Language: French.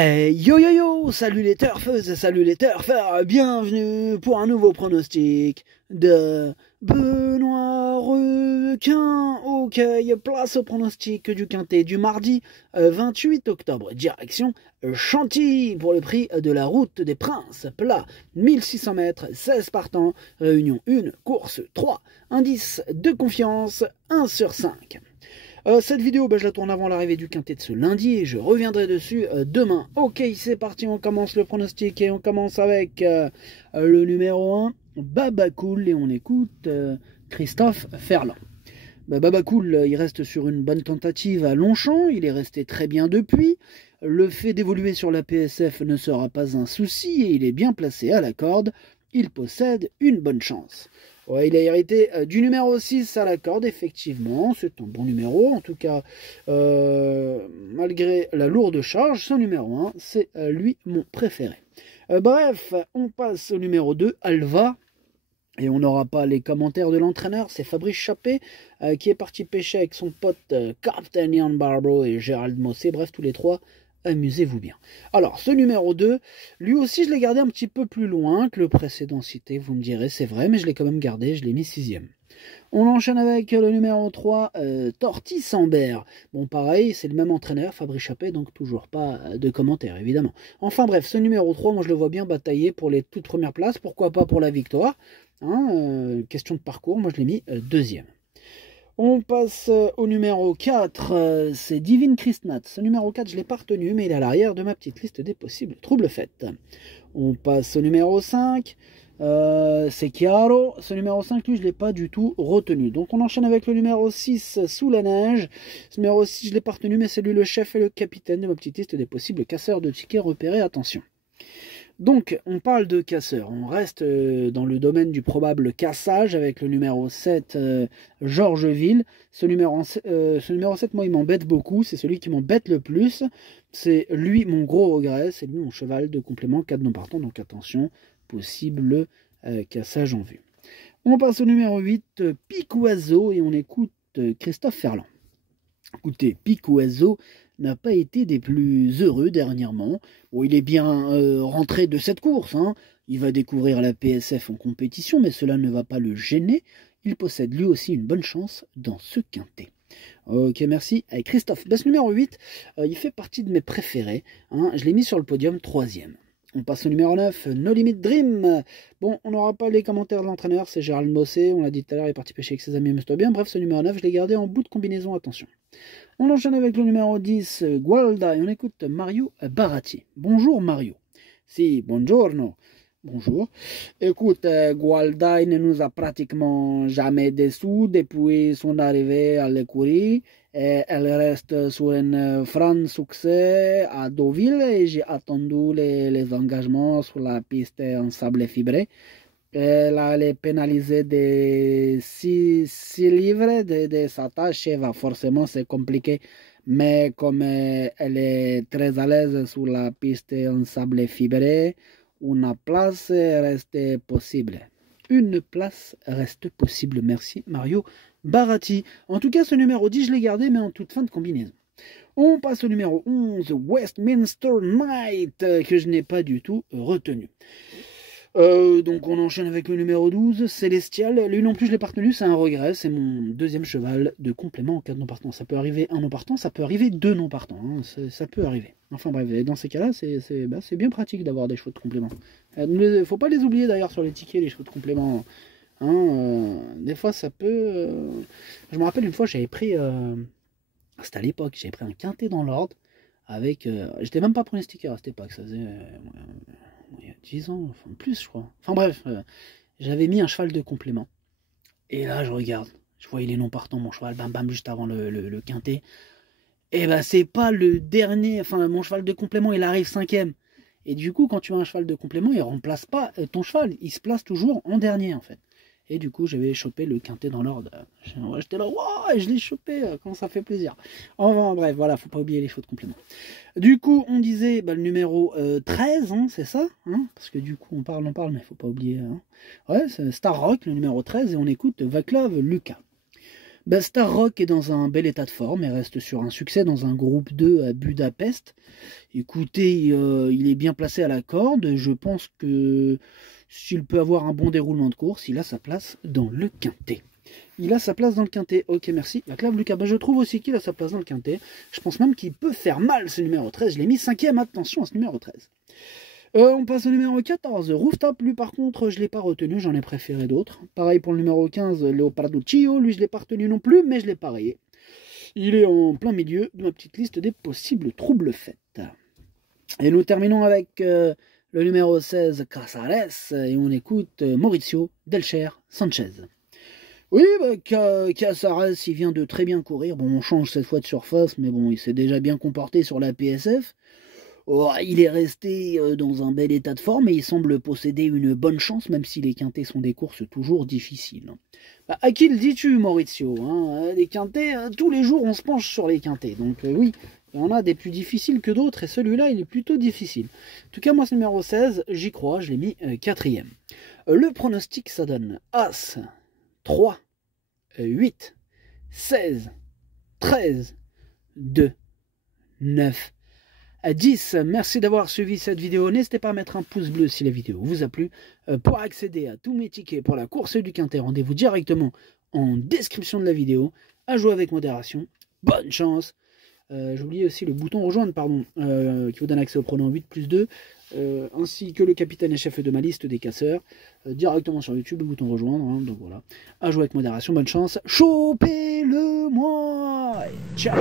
Hey, yo yo yo, salut les turfeuses, salut les turfeurs, bienvenue pour un nouveau pronostic de Benoît Requin. Ok, place au pronostic du quintet du mardi 28 octobre, direction Chantilly pour le prix de la route des Princes, plat 1600 mètres, 16 partants, réunion 1, course 3, indice de confiance 1 sur 5. Cette vidéo, je la tourne avant l'arrivée du quintet de ce lundi et je reviendrai dessus demain. Ok, c'est parti, on commence le pronostic et on commence avec le numéro 1, Babacool, et on écoute Christophe Ferland. Babacool, il reste sur une bonne tentative à Longchamp, il est resté très bien depuis. Le fait d'évoluer sur la PSF ne sera pas un souci et il est bien placé à la corde. Il possède une bonne chance. Ouais, il a hérité du numéro 6 à la corde, effectivement. C'est un bon numéro. En tout cas, malgré la lourde charge, ce numéro 1, c'est lui mon préféré. Bref, on passe au numéro 2, Alva. Et on n'aura pas les commentaires de l'entraîneur, c'est Fabrice Chappé qui est parti pêcher avec son pote Captain Ian Barbro et Gérald Mossé. Bref, tous les trois, amusez-vous bien. Alors, ce numéro 2, lui aussi, je l'ai gardé un petit peu plus loin que le précédent cité. Vous me direz, c'est vrai, mais je l'ai quand même gardé, je l'ai mis 6e. On enchaîne avec le numéro 3, Torti Sambert. Bon, pareil, c'est le même entraîneur, Fabrice Chappé, donc toujours pas de commentaires, évidemment. Enfin bref, ce numéro 3, moi je le vois bien batailler pour les toutes premières places, pourquoi pas pour la victoire. Question de parcours, moi je l'ai mis 2e. On passe au numéro 4, c'est Divine Christnat. Ce numéro 4, je ne l'ai pas retenu, mais il est à l'arrière de ma petite liste des possibles troubles faites. On passe au numéro 5, c'est Chiaro. Ce numéro 5, lui, je ne l'ai pas du tout retenu. Donc on enchaîne avec le numéro 6, Sous la neige. Ce numéro 6, je ne l'ai pas retenu, mais c'est lui le chef et le capitaine de ma petite liste des possibles casseurs de tickets repérés. Attention. Donc, on parle de casseurs. On reste dans le domaine du probable cassage avec le numéro 7, Georgeville. Ce numéro 7, moi, il m'embête beaucoup. C'est celui qui m'embête le plus. C'est lui mon gros regret. C'est lui mon cheval de complément 4 non partants. Donc, attention, possible cassage en vue. On passe au numéro 8, Picoiseau, et on écoute Christophe Ferland. Écoutez, Picoiseau n'a pas été des plus heureux dernièrement. Bon, il est bien rentré de cette course. Il va découvrir la PSF en compétition, mais cela ne va pas le gêner. Il possède lui aussi une bonne chance dans ce quintet. Ok, merci. Avec Christophe, ce numéro 8, il fait partie de mes préférés. Je l'ai mis sur le podium 3e. On passe au numéro 9, No Limit Dream. Bon, on n'aura pas les commentaires de l'entraîneur, c'est Gérald Mossé, on l'a dit tout à l'heure, il est parti pêcher avec ses amis, amuse-toi bien. Bref, ce numéro 9, je l'ai gardé en bout de combinaison, attention. On enchaîne avec le numéro 10, Gualda, et on écoute Mario Baratti. Bonjour Mario. Si, buongiorno. Bonjour. Écoute, Gualda, il ne nous a pratiquement jamais déçus depuis son arrivée à l'écurie. Elle reste sur un franc succès à Deauville et j'ai attendu les engagements sur la piste en sable fibré. Elle est pénalisée de 6 livres de sa tâche, forcément c'est compliqué. Mais comme elle est très à l'aise sur la piste en sable fibré, une place reste possible. Une place reste possible. Merci Mario Baratti. En tout cas, ce numéro 10, je l'ai gardé, mais en toute fin de combinaison. On passe au numéro 11, Westminster Knight, que je n'ai pas du tout retenu. Donc on enchaîne avec le numéro 12, Célestial. Lui non plus je l'ai pas retenu, c'est un regret, c'est mon deuxième cheval de complément en cas de non partant. Ça peut arriver un non partant, ça peut arriver 2 non partants, ça peut arriver. Enfin bref, dans ces cas-là, c'est bien pratique d'avoir des chevaux de complément. Faut pas les oublier d'ailleurs sur les tickets, les chevaux de complément. Des fois ça peut... Je me rappelle une fois j'avais pris... C'était à l'époque, j'avais pris un quintet dans l'ordre avec... J'étais même pas pronostiqueur à cette époque, ça faisait... il y a 10 ans, enfin plus je crois. Enfin bref, j'avais mis un cheval de complément. Et là je regarde, je vois il est non partant mon cheval, bam bam, juste avant le quintet. Et c'est pas le dernier, enfin mon cheval de complément il arrive 5e. Et du coup quand tu as un cheval de complément il remplace pas ton cheval, il se place toujours en dernier en fait. Et du coup, j'avais chopé le quintet dans l'ordre. J'étais là, waouh, je l'ai chopé, comment ça fait plaisir. Enfin, bref, voilà, faut pas oublier les chevaux de complément. Du coup, on disait le numéro 13, c'est ça parce que du coup, on parle, mais faut pas oublier. Ouais, c'est Star Rock, le numéro 13, et on écoute Vaclav Lucas. Bah, Star Rock est dans un bel état de forme et reste sur un succès dans un groupe 2 à Budapest. Écoutez, il est bien placé à la corde. Je pense que s'il peut avoir un bon déroulement de course, il a sa place dans le quintet. Il a sa place dans le quintet. Ok, merci. La clave Lucas. Bah, je trouve aussi qu'il a sa place dans le quintet. Je pense même qu'il peut faire mal ce numéro 13. Je l'ai mis 5e. Attention à ce numéro 13. On passe au numéro 14, Rooftop. Lui, par contre, je ne l'ai pas retenu. J'en ai préféré d'autres. Pareil pour le numéro 15, Leoparduccio. Lui, je ne l'ai pas retenu non plus, mais je l'ai parié. Il est en plein milieu de ma petite liste des possibles troubles faits. Et nous terminons avec le numéro 16, Casares. Et on écoute Maurizio Delcher Sanchez. Oui, Casares, il vient de très bien courir. Bon, on change cette fois de surface, mais bon, il s'est déjà bien comporté sur la PSF. Oh, il est resté dans un bel état de forme et il semble posséder une bonne chance, même si les quintets sont des courses toujours difficiles. Bah, à qui le dis-tu, Maurizio, hein? Les quintets, tous les jours, on se penche sur les quintets. Donc oui, il y en a des plus difficiles que d'autres, et celui-là, il est plutôt difficile. En tout cas, moi, ce numéro 16, j'y crois, je l'ai mis 4e. Le pronostic, ça donne As, 3, 8, 16, 13, 2, 9, à 10. Merci d'avoir suivi cette vidéo. N'hésitez pas à mettre un pouce bleu si la vidéo vous a plu. Pour accéder à tous mes tickets pour la course du quintet, rendez-vous directement en description de la vidéo. À jouer avec modération. Bonne chance. J'ai oublié aussi le bouton rejoindre, pardon, qui vous donne accès au pronom 8+2, ainsi que le capitaine et chef de ma liste des casseurs, directement sur YouTube, le bouton rejoindre. Hein, donc voilà. À jouer avec modération. Bonne chance. Chopez-le moi. Ciao.